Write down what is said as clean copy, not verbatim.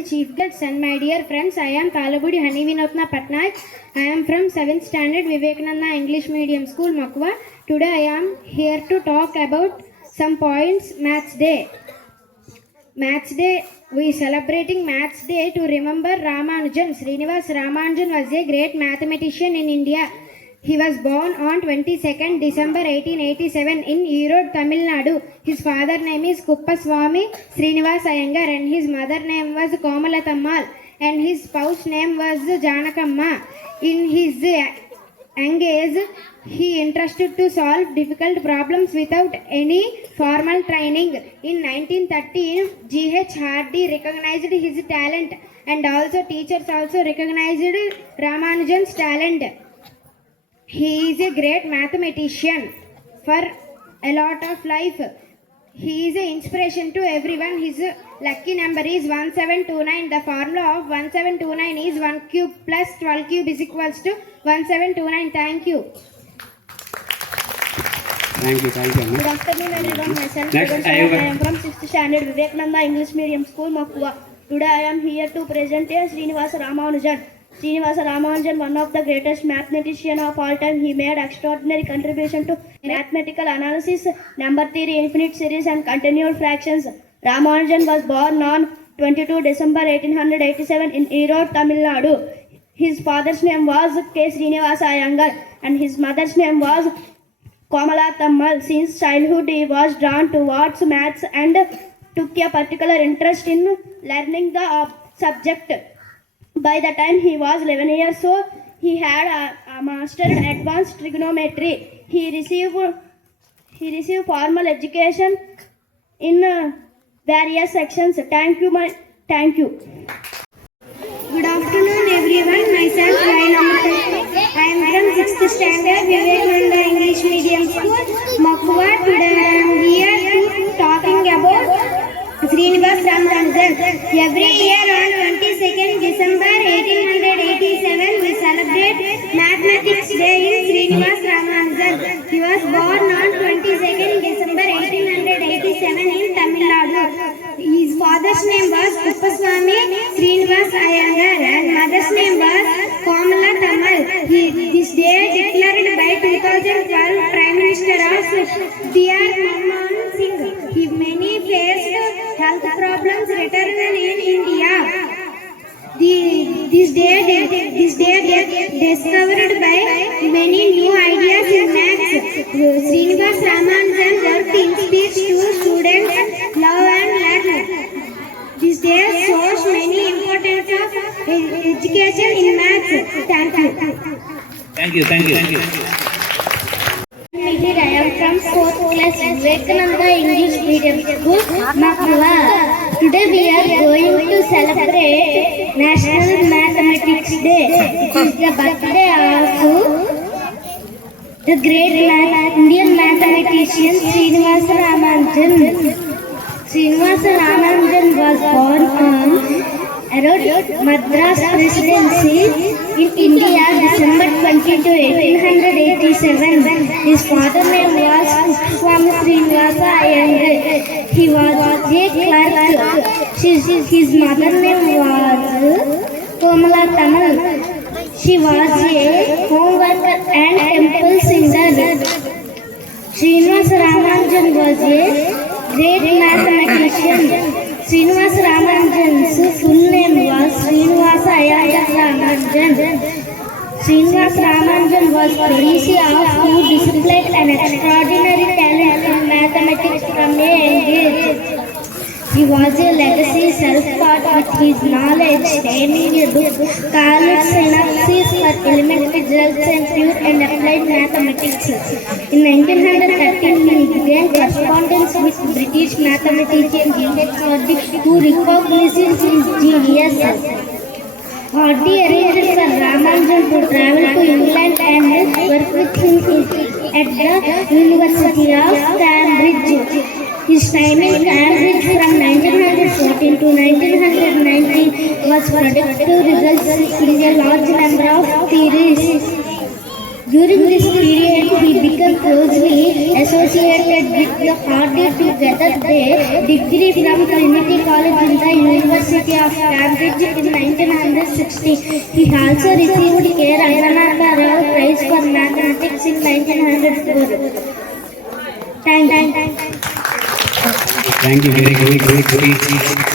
Honorable Chief Guests and my dear friends, I am Kalabudi Hanivinotna Patnaik. I am from 7th Standard Vivekananda English Medium School, Makwa. Today I am here to talk about some points Maths Day. Maths Day, we celebrating Maths Day to remember Ramanujan. Srinivas Ramanujan was a great mathematician in India. He was born on 22nd December 1887 in Erode, Tamil Nadu. His father name is Kuppaswamy Srinivas Iyengar and his mother name was Komalatammal and his spouse name was Janakamma. In his young age, he interested to solve difficult problems without any formal training. In 1913, G.H. Hardy recognized his talent and also teachers also recognized Ramanujan's talent. He is a great mathematician for a lot of life. He is an inspiration to everyone. His lucky number is 1729. The formula of 1729 is 1 cube plus 12 cube is equals to 1729. Thank you. Thank you. Good afternoon everyone. Myself I am from 6th Standard Vivekananda English Medium School, Makwa. Today I am here to present a Srinivasa Ramanujan. Srinivasa Ramanujan, one of the greatest mathematicians of all time. He made extraordinary contribution to mathematical analysis, number theory, infinite series and continual fractions. Ramanujan was born on 22 December 1887 in Erode, Tamil Nadu. His father's name was K. Srinivasa Iyengar and his mother's name was Komalatammal. Since childhood he was drawn towards maths and took a particular interest in learning the subject. By the time he was 11 years old, he had mastered advanced trigonometry. He received formal education in various sections. Thank you. Good afternoon everyone. Myself I am from 6th Standard Vivekananda English Medium School, Makwa. Today I am here to talking about Srinivas Ramanujan. Every year on 22nd December 1887 we celebrate Mathematics Day in Srinivas Ramanujan. He was born on 22nd December 1887 in Tamil Nadu. His father's name was Kuppaswamy Srinivas Iyengar and mother's name was Komalatammal. This day declared by 2012 Prime Minister of Dr. Manmohan Singh. He many faced health problems returned in India. This day discovered by many new ideas in maths. Srinivas Ramanujan worked in speech to students love and learn. This day shows many importance of education in maths. Thank you. I am from 4th class Vivekananda English Medium School, Makwa. Today we are going to celebrate National Mathematics Day. It is the birthday of the great Indian mathematician Srinivasa Ramanujan. Srinivasa Ramanujan was born on Erode, Madras Presidency in India, December 22, 1887. His father name was Kuppaswamy Srinivasa Iyengar. He was a clerk. His mother name was Komalatammal. She was a homeworker and temple singer. Srinivasa Ramanujan was a great mathematician. Srinivasa Ramanujan's full name was Srinivasa Iyengar Ramanujan. Srinivasa Ramanujan was prodigy who displayed an extraordinary talent in mathematics from a young age. He was a legacy self-taught with his knowledge, staining a book called Synopsis for Elementary Results and Pure and Applied Mathematics. In 1913, he began correspondence with British mathematician G.H. Hardy, who recognized his genius. Hardy arranged for Ramanujan to travel to England and work with him at the University of Cambridge. His time in Cambridge from 1914 to 1919 was productive, results in a large number of theories. During this period, he became closely associated with the party together their degree from Trinity College in the University of Cambridge in 1960. He also received K. Raghunatha Rao Prize for Mathematics in 1904. Thank you. Thank you. Very good speech.